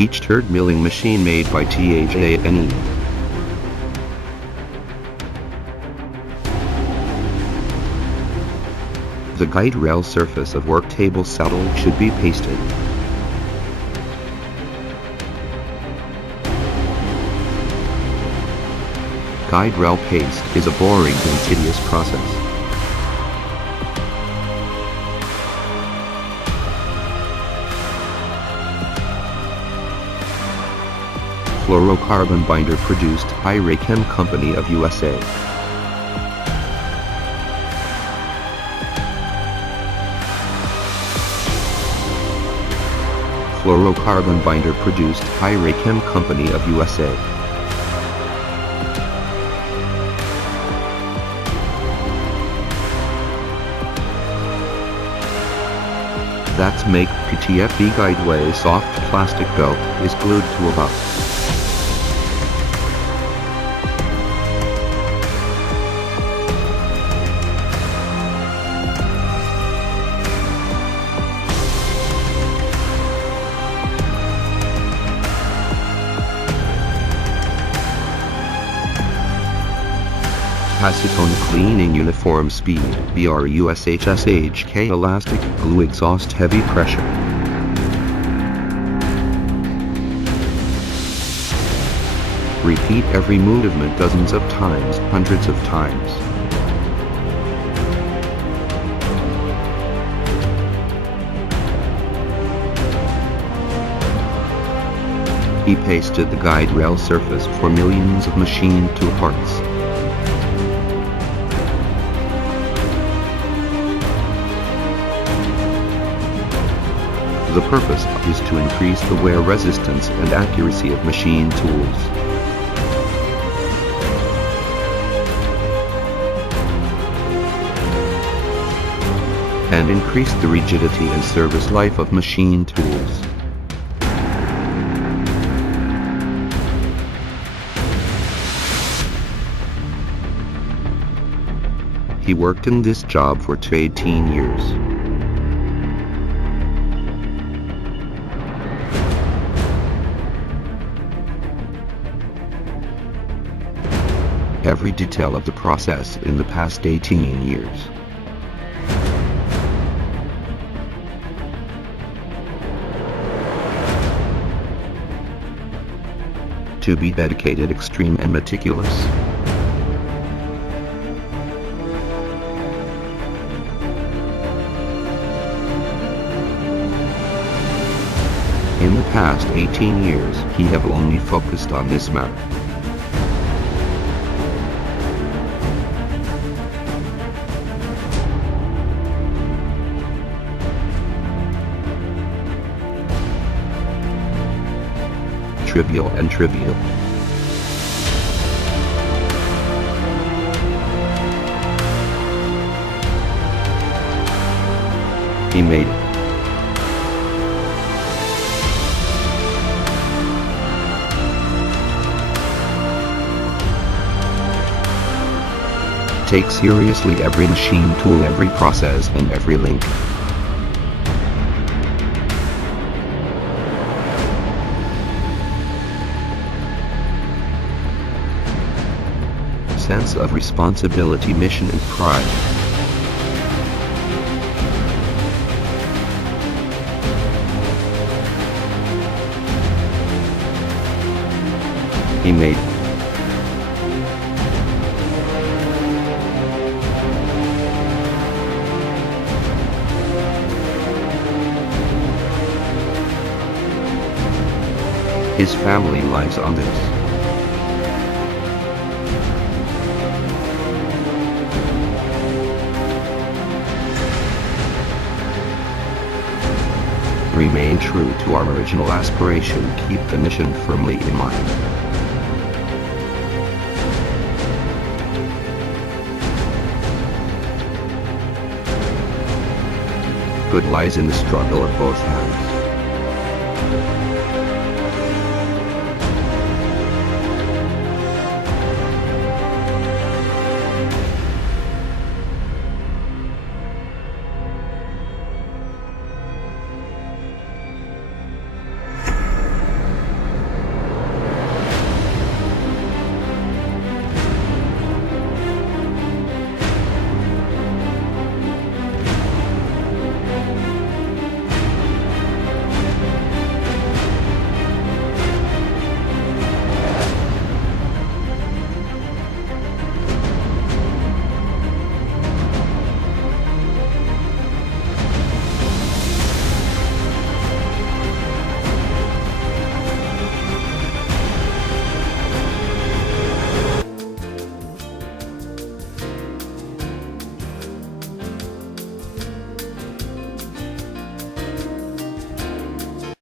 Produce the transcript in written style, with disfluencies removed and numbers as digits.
each turd milling machine made by THANE. The guide rail surface of work table saddle should be pasted. Guide rail paste is a boring and tedious process. Fluorocarbon binder produced by Raychem Company of USA. Fluorocarbon binder produced by Raychem Company of USA. That make PTFE guideway soft plastic belt is glued to a box. Acetone cleaning uniform speed, BRUSHSHK elastic glue exhaust heavy pressure. Repeat every movement dozens of times, hundreds of times. He pasted the guide rail surface for millions of machine tool parts. The purpose is to increase the wear resistance and accuracy of machine tools. And increase the rigidity and service life of machine tools. He worked in this job for 18 years. Every detail of the process in the past 18 years. To be dedicated, extreme and meticulous. In the past 18 years, he have only focused on this matter. Trivial and trivial. He made it. Take seriously every machine tool, every process, and every link. Sense of responsibility, mission, and pride. He made it. His family lives on this. Remain true to our original aspiration, keep the mission firmly in mind. Good lies in the struggle of both hands.